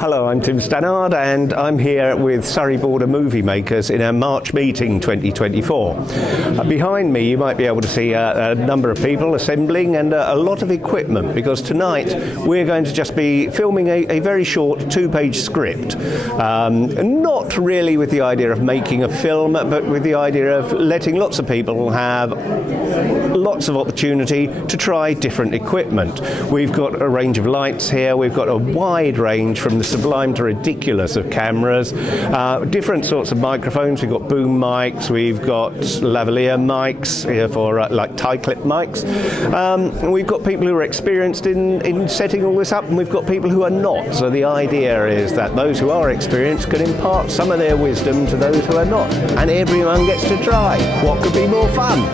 Hello, I'm Tim Stannard and I'm here with Surrey Border Movie Makers in our March meeting 2024. Behind me you might be able to see a number of people assembling and a lot of equipment, because tonight we're going to just be filming a very short two-page script. Not really with the idea of making a film, but with the idea of letting lots of people have lots of opportunity to try different equipment. We've got a range of lights here, we've got a wide range from the sublime to ridiculous of cameras, different sorts of microphones. We've got boom mics, we've got lavalier mics here for like tie clip mics. We've got people who are experienced in setting all this up, and we've got people who are not. So the idea is that those who are experienced can impart some of their wisdom to those who are not, and everyone gets to try. What could be more fun?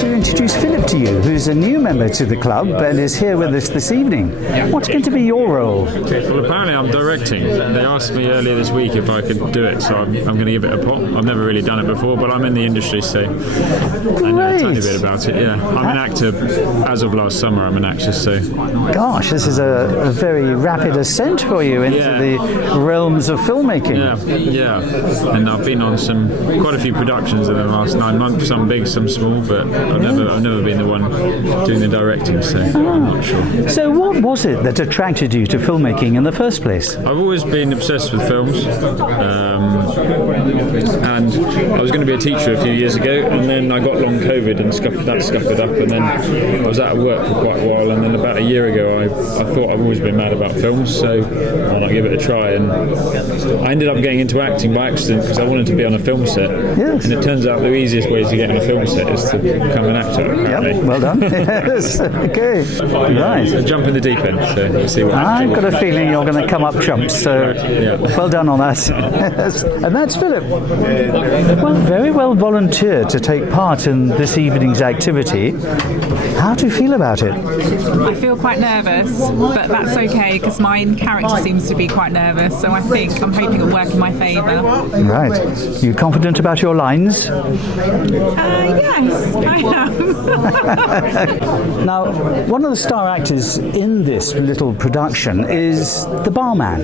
Introduce Philip to you, who's a new member to the club and is here with us this evening. What's going to be your role? Well, apparently I'm directing. They asked me earlier this week if I could do it, so I'm going to give it a pop. I've never really done it before, but I'm in the industry, so I know a tiny bit about it. Yeah, I'm an actor. As of last summer, I'm an actor, so... Gosh, this is a very rapid ascent for you into the realms of filmmaking. Yeah. And I've been on quite a few productions in the last 9 months, some big, some small, but I've never been the one doing the directing, so I'm not sure. So what was it that attracted you to filmmaking in the first place? I've always been obsessed with films, and I was going to be a teacher a few years ago, and then I got long COVID and that scuppered up, and then I was out of work for quite a while, and then about a year ago I thought I've always been mad about films, so why not give it a try, and I ended up getting into acting by accident because I wanted to be on a film set. Yes. And it turns out the easiest way to get on a film set is to become an actor, apparently. Yep, well done. Yes, okay. Right. So jump in the deep end, so we'll see what I've got a feeling you're going to come up trumps, so well done on that. And that's Philip. Well, very well volunteered to take part in this evening's activity. How do you feel about it? I feel quite nervous, but that's okay because my character seems to be quite nervous, so I'm hoping it'll work in my favour. Right. You confident about your lines? Yes, I am. Now, one of the star actors in this little production is the barman.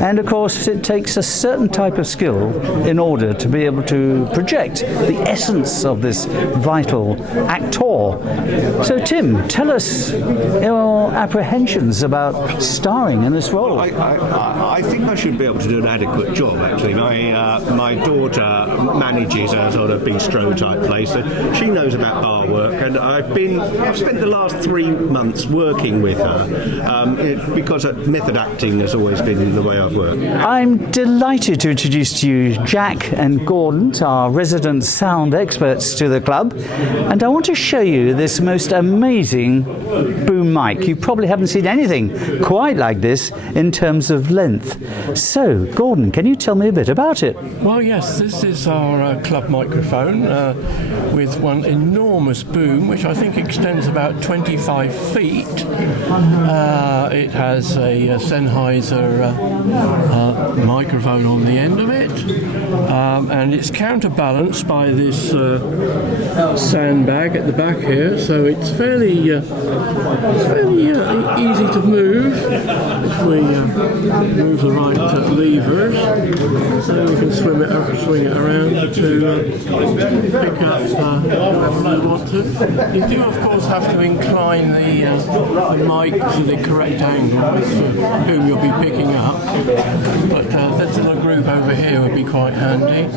And of course, it takes a certain type of skill in order to be able to project the essence of this vital actor. So, Tim, tell us your apprehensions about starring in this role. I think I should be able to do an adequate job, actually. My daughter manages a sort of bistro type place, so she knows about bar work, and I've spent the last 3 months working with her because method acting has always been the way I've worked. I'm delighted to introduce to you Jack and Gordon, our resident sound experts to the club, and I want to show you this most amazing boom mic. You probably haven't seen anything quite like this in terms of length. So, Gordon, can you tell me a bit about it? Well, yes, this is our club microphone with one enormous boom, which I think extends about 25 feet. It has a Sennheiser microphone on the end of it, and it's counterbalanced by this sandbag at the back here, so it's fairly easy to move if we move the right levers, so we can swing it around to pick up whatever we want to. You do of course have to incline the mic to the correct angle as to whom you'll be picking up, but that little group over here would be quite handy.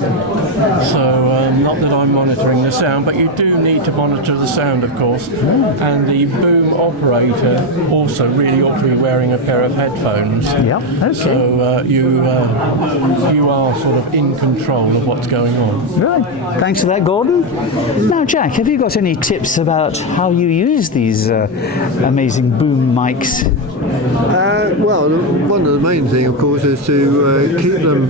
So not that I'm monitoring the sound, but you do need to monitor the sound, of course, and the boom operator also really ought to be wearing a pair of headphones. Yep, okay. So you are sort of in control of what's going on. Right. Thanks for that, Gordon. Now, Jack, have you got any tips about how you use these amazing boom mics? Well, one of the main things, of course, is to keep them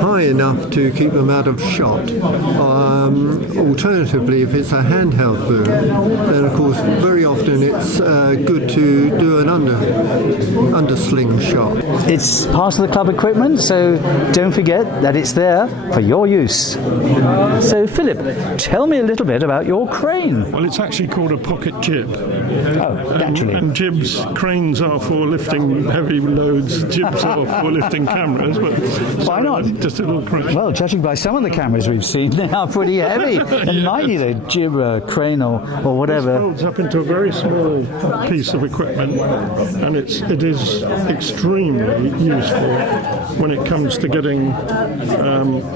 high enough to keep them out of shot. Alternatively, if it's a handheld boom, then of course very often it's good to do an undersling shot. It's part of the club equipment, so don't forget that it's there for your use. So Philip, tell me a little bit about your crane. Well, it's actually called a pocket jib. Oh, naturally. And jibs, cranes are for lifting heavy loads, jibs are for lifting cameras. But why not? Just a little crane. Well, judging by some of the cameras we've seen, they are pretty heavy and might need a jib, crane or whatever. It folds up into a very small piece of equipment, and it is extremely useful when it comes to getting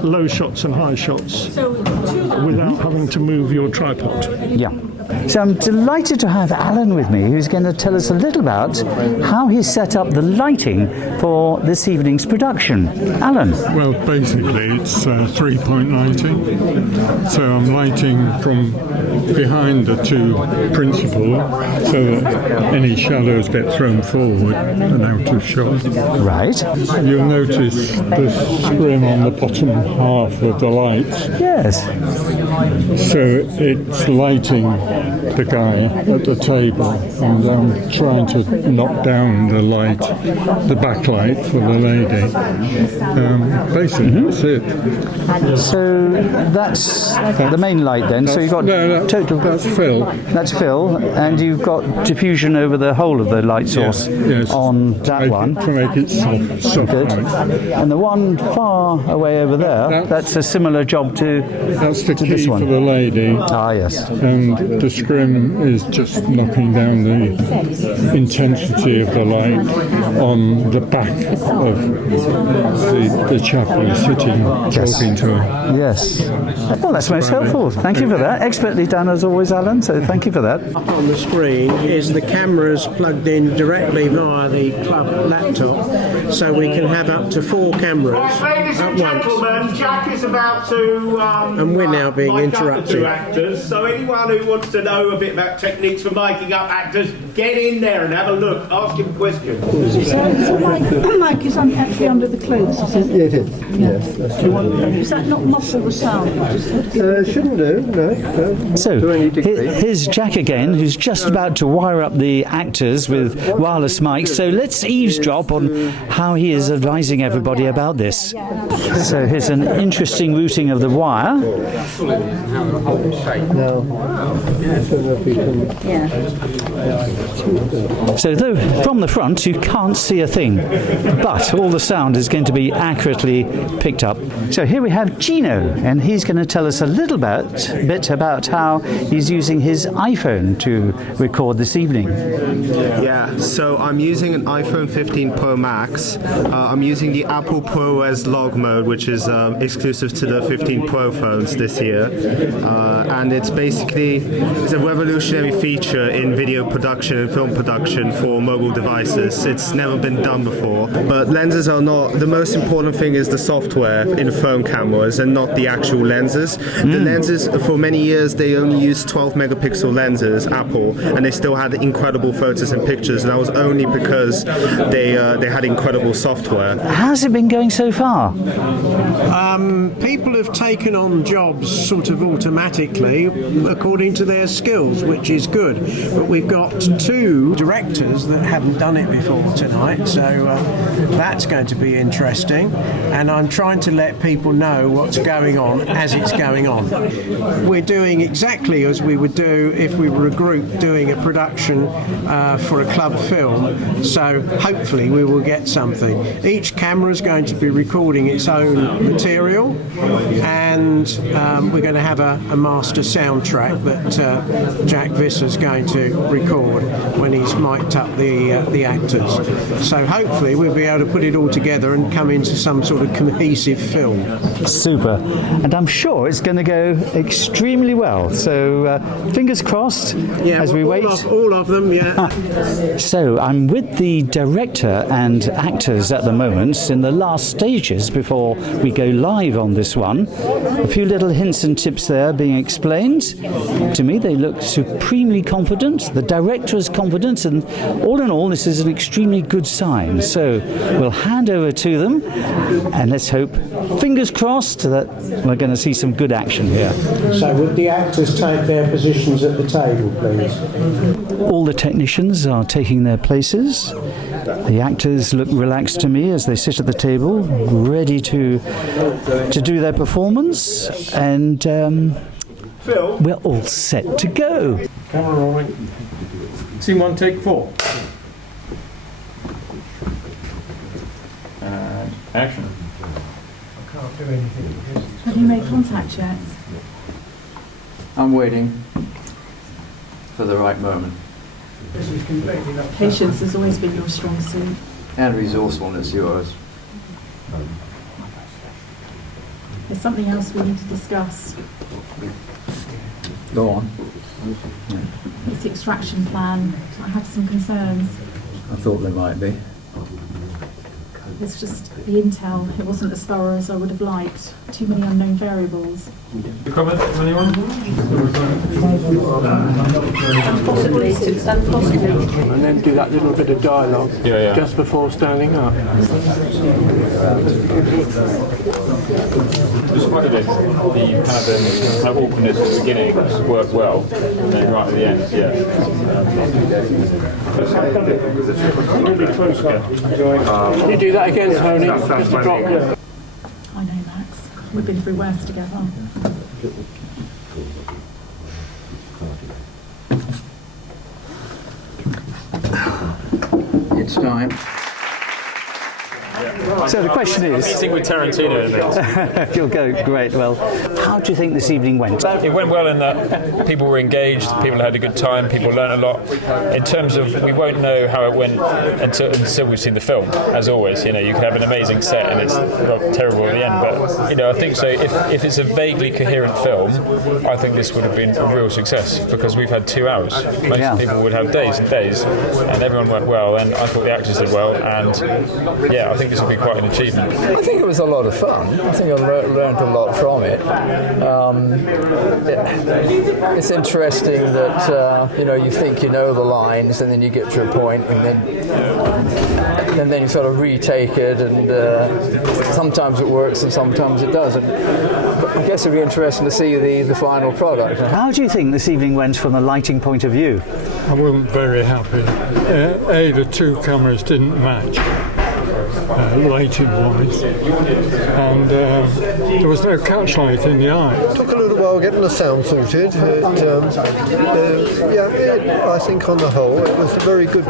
low shots and high shots without having to move your tripod. Yeah. So I'm delighted to have Alan with me, who's going to tell us a little about how he set up the lighting for this evening's production. Alan. Well, basically it's 3-point lighting. So I'm lighting from behind the two principal so that any shadows get thrown forward and out of shot. Right. You'll notice the scrim on the bottom half of the lights. Yes. So it's lighting the guy at the table, and I'm trying to knock down the light, the backlight for the lady. Basically, that's it. So that's the main light then. So you've got total. That's Phil. That's Phil, and you've got diffusion over the whole of the light source on that one. To make it soft Good. light. And the one far away over there, that's a similar job to That's the to key this one. for the lady. Ah, yes. And the scrim is just knocking down the intensity of the light on the back of the chap who's sitting talking to her. Yes. Well, that's most helpful. Thank you for that. Expertly done as always, Alan, so thank you for that. Up on the screen is the cameras plugged in directly via the club laptop, so we can have up to 4 cameras Ladies at and once. gentlemen, Jack is about to And we're now being mic up the interrupted. two actors, so anyone who wants to know a bit about techniques for miking up actors, get in there and have a look, ask him questions. The mic is actually under the clothes, is it? Yeah, it is. Yes. Is that not muffle the sound? Shouldn't do, no. So, here's Jack again, who's just about to wire up the actors with wireless mics. So let's eavesdrop on how he is advising everybody about this. So here's an interesting routing of the wire. So though from the front you can't see a thing, but all the sound is going to be accurately picked up. So here we have Gino, and he's going to tell us a little bit about how he's using his iPhone to record this evening. Yeah, so I'm using an iPhone 15 Pro Max. I'm using the Apple ProRes log mode, which is exclusive to the 15 Pro phones this year. And it's a revolutionary feature in video production and film production for mobile devices. It's never been done before. But lenses are not, the most important thing is the software in phone cameras and not the actual lenses. The lenses, for many years, they only used 12 megapixel lenses, Apple, and they still had incredible photos and pictures, and that was only because they had incredible software. How's it been going so far? People have taken on jobs sort of automatically according to their skills, which is good. But we've got 2 directors that haven't done it before tonight, so that's going to be interesting. And I'm trying to let people know what's going on as it's going on. We're doing exactly as we would do if we were a group doing a production for a club film, so hopefully we will get something. Each camera is going to be recording its own material, and we're going to have a master soundtrack that Jack Visser's going to record when he's mic'd up the actors. So hopefully we'll be able to put it all together and come into some sort of cohesive film. Super. And I'm sure it's going to go extremely well. So fingers crossed as we wait. All of them, yeah. So I'm with the director and actors at the moment in the last stages before we go live on this one. A few little hints and tips there being explained to me. They look supremely confident. The director is confident, and all in all, this is an extremely good sign. So we'll hand over to them, and let's hope, fingers crossed, that we're going to see some good action here. So would the actors take their positions at the table, please? All the technicians are taking their places. The actors look relaxed to me as they sit at the table, ready to do their performance, and we're all set to go. Camera rolling. Scene 1, take 4. And action. I can't do anything. Have you made contact yet? I'm waiting for the right moment. This is completely not. Patience has always been your strong suit. And resourcefulness, yours. There's something else we need to discuss. Go on. It's the extraction plan. I have some concerns. I thought there might be. It's just the intel. It wasn't as thorough as I would have liked. Too many unknown variables. Comment from anyone? Possibly. And then do that little bit of dialogue just before standing up. Despite the kind of awkwardness at the beginning worked well, and then right at the end, Can you do that again, Tony? Just to drop. I know, Max. We've been through worse together. It's time. So the question is... meeting with Tarantino in this. You'll go, great. Well, how do you think this evening went? It went well in that people were engaged, people had a good time, people learned a lot. In terms of, we won't know how it went until we've seen the film, as always. You can have an amazing set and it's terrible at the end, but I think so. If it's a vaguely coherent film, I think this would have been a real success, because we've had 2 hours. Most people would have days and days, and everyone went well, and I thought the actors did well, and I think this will be quite an achievement. I think it was a lot of fun. I think I learned a lot from it. It's interesting that you think you know the lines, and then you get to a point, and then you sort of retake it, and sometimes it works and sometimes it doesn't. But I guess it'd be interesting to see the final product. How do you think this evening went from a lighting point of view? I wasn't very happy. The 2 cameras didn't match. Lighting-wise, and there was no catchlight in the eye. It took a little while getting the sound sorted. I think on the whole it was a very good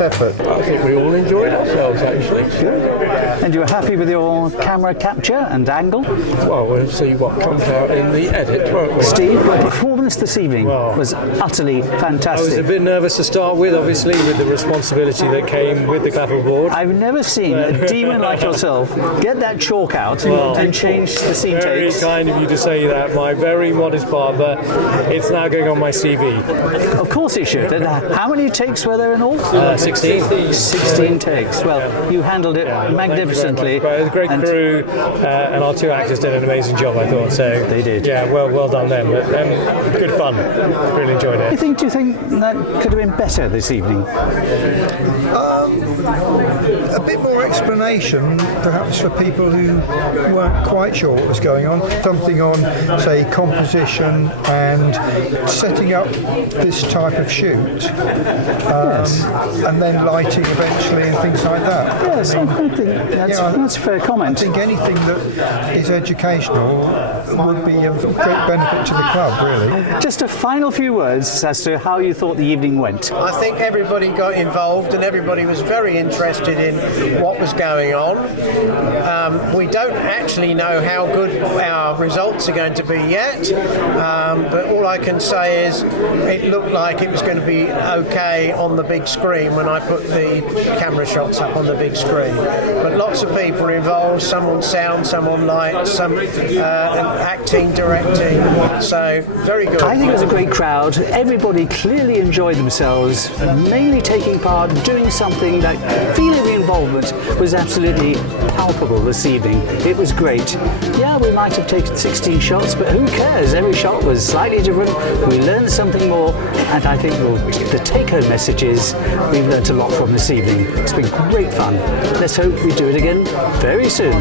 effort. I think we all enjoyed ourselves, actually. And you were happy with your camera capture and angle? Well, we'll see what comes out in the edit, won't we? Steve, your performance this evening was utterly fantastic. I was a bit nervous to start with, obviously, with the responsibility that came with the clapperboard. I've never seen a demon like yourself get that chalk out and change the scene very takes. Kind of you to say that. My very modest part, but it's now going on my CV. Of course it should. And how many takes were there in all? 16. 16 takes. Well, you handled it magnificently. It was a great crew, and our 2 actors did an amazing job, I thought. So they did. Yeah, well done them. But good fun. Really enjoyed it. Do you think that could have been better this evening? A bit more explanation, perhaps, for people who weren't quite sure what was going on. Something on, say, composition and setting up this type of shoot, and then lighting eventually and things like that. Yes, I think that's a fair comment. I think anything that is educational would be of great benefit to the club, really. Just a final few words as to how you thought the evening went. I think everybody got involved and everybody was very interested in what was going on. We don't actually know how good our results are going to be yet, but all I can say is it looked like it was going to be okay on the big screen when I put the camera shots up on the big screen. But lots of people are involved, some on sound, some on light, some acting, directing, so very good. I think it was a great crowd. Everybody clearly enjoyed themselves, mainly taking part, doing something, that feeling of involvement spirit was absolutely palpable this evening. It was great. Yeah, we might have taken 16 shots, but who cares? Every shot was slightly different. We learned something more, and I think the take-home message is we've learned a lot from this evening. It's been great fun. Let's hope we do it again very soon.